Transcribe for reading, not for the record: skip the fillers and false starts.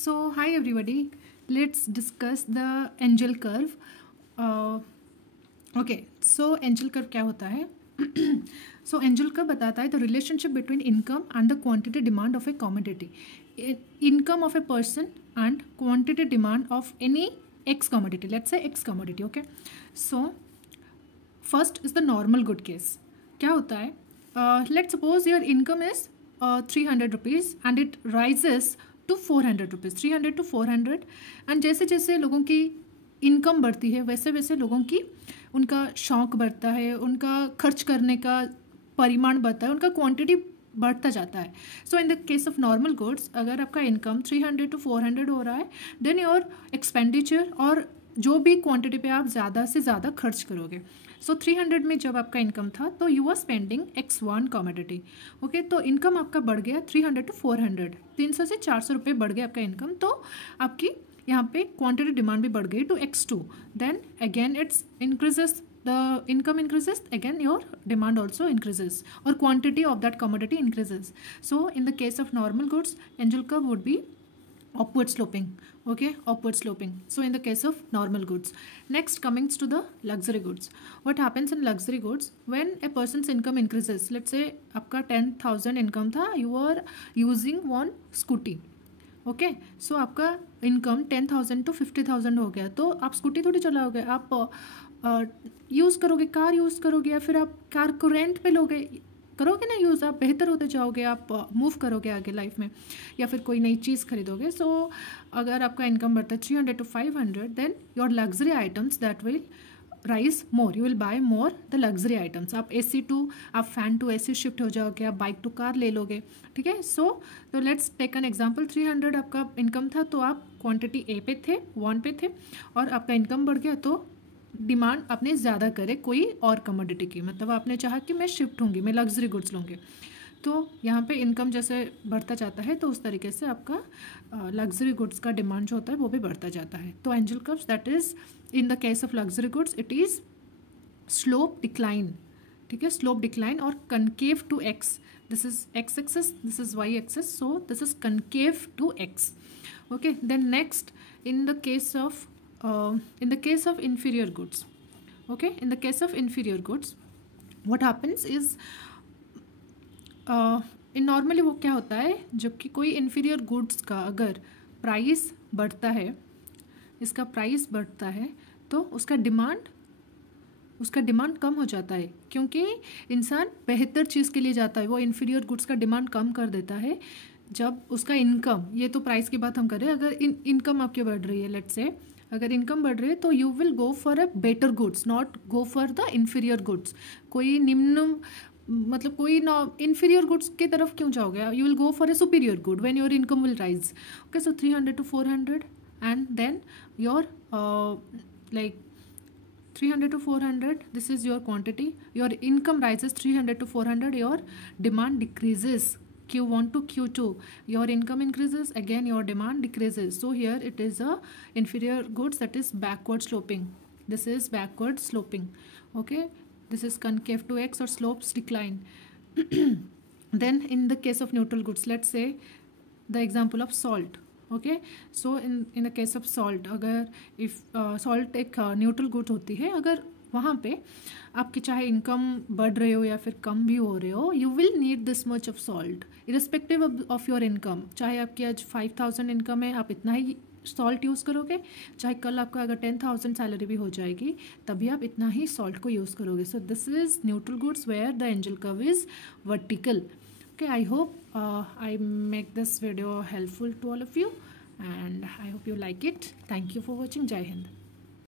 So, hi everybody. Let's discuss the angel curve. Okay, so angel curve क्या होता है? So angel curve बताता है the relationship between income and the quantity demand of a commodity. Income of a person and quantity demand of any X commodity. Let's say X commodity. Okay. So first is the normal good case. क्या होता है? Let's suppose your income is 300 rupees and it rises to 400 rupees, 300 to 400, and जैसे जैसे लोगों की income बढ़ती है वैसे वैसे लोगों की उनका शौक बढ़ता है, उनका खर्च करने का परिमाण बढ़ता है, उनका क्वांटिटी बढ़ता जाता है. So in the case of normal goods, अगर आपका इनकम 300 to 400 हो रहा है, देन योर एक्सपेंडिचर और जो भी क्वांटिटी पे आप ज़्यादा से ज़्यादा खर्च करोगे. सो 300 में जब आपका इनकम था तो you are spending X1 commodity. Okay, तो इनकम आपका बढ़ गया 300 to 400, 300 से 400 रुपये बढ़ गया आपका इनकम, तो आपकी यहाँ पे क्वांटिटी डिमांड भी बढ़ गई to X2. Then again it's increases, the income increases, again your demand also increases or quantity of that commodity increases. So in the case of normal goods, angel curve would be upward sloping. Okay, upward sloping. So in the case of normal goods. Next, coming to the luxury goods. What happens in luxury goods when a person's income increases? Let's say आपका 10,000 income था, you are using one scooty. Okay, so आपका income 10,000 to 50,000 हो गया, तो आप scooty थोड़ी चलाओगे, आप यूज़ करोगे, कार यूज़ करोगे, या फिर आप कार को रेंट पे लोगे, करोगे ना यूज़, आप बेहतर होते जाओगे, आप मूव करोगे आगे लाइफ में, या फिर कोई नई चीज़ खरीदोगे. सो अगर आपका इनकम बढ़ता है 300 to 500, then your luxury items that will rise more, you will buy more the luxury items. आप AC टू, आप फैन टू AC शिफ्ट हो जाओगे, आप बाइक टू कार ले लोगे. ठीक है, सो तो लेट्स टेक एन एग्जांपल. 300 आपका इनकम था, तो आप क्वांटिटी A पे थे, 1 पे थे, और आपका इनकम बढ़ गया, तो डिमांड आपने ज़्यादा करे कोई और कमोडिटी की, मतलब आपने चाहा कि मैं शिफ्ट होंगी, मैं लग्जरी गुड्स लूँगी, तो यहाँ पे इनकम जैसे बढ़ता जाता है तो उस तरीके से आपका लग्जरी गुड्स का डिमांड जो होता है वो भी बढ़ता जाता है. तो Engel curves, that is in the case of luxury goods it is slope decline. ठीक है, स्लोप डिक्लाइन और concave to x. This is x axis, this is y axis, so this is concave to x. Okay, then next in the case of inferior goods. Okay, in the case of inferior goods, what happens is in normally वो क्या होता है, जबकि कोई inferior goods का अगर price बढ़ता है, इसका प्राइस बढ़ता है, तो उसका डिमांड कम हो जाता है, क्योंकि इंसान बेहतर चीज़ के लिए जाता है. वो इन्फीरियर गुड्स का डिमांड कम कर देता है जब उसका इनकम, ये तो प्राइस की बात हम कर रहे हैं, अगर इनकम आपकी बढ़ रही है, लेट्स से अगर इनकम बढ़ रही है, तो you will go for a better goods, not go for the inferior goods. कोई निम्न, मतलब कोई इन्फीरियर गुड्स की तरफ क्यों जाओगे, you will go for a superior good when your income will rise. Okay, so 300 to 400, and then your like 300 to 400, this is your quantity, your income rises 300 to 400, your demand decreases Q1 to Q2, your income increases, again your demand decreases. So here it is a inferior goods, that is backward sloping. This is backward sloping. Okay, this is concave to X or slopes decline. Then in the case of neutral goods, let's say the example of salt. Okay, so in the case of salt, अगर if salt एक neutral good होती है, अगर वहाँ पे आपकी चाहे income बढ़ रहे हो या फिर कम भी हो रहे हो, you will need this much of salt irrespective of your income. चाहे आपकी आज 5,000 इनकम है, आप इतना ही सॉल्ट यूज़ करोगे, चाहे कल आपका अगर 10,000 सैलरी भी हो जाएगी, तभी आप इतना ही सॉल्ट को यूज़ करोगे. So this is neutral goods where the Engel curve is vertical. Okay, I hope I make this video helpful to all of you, and I hope you like it. Thank you for watching. Jai Hind.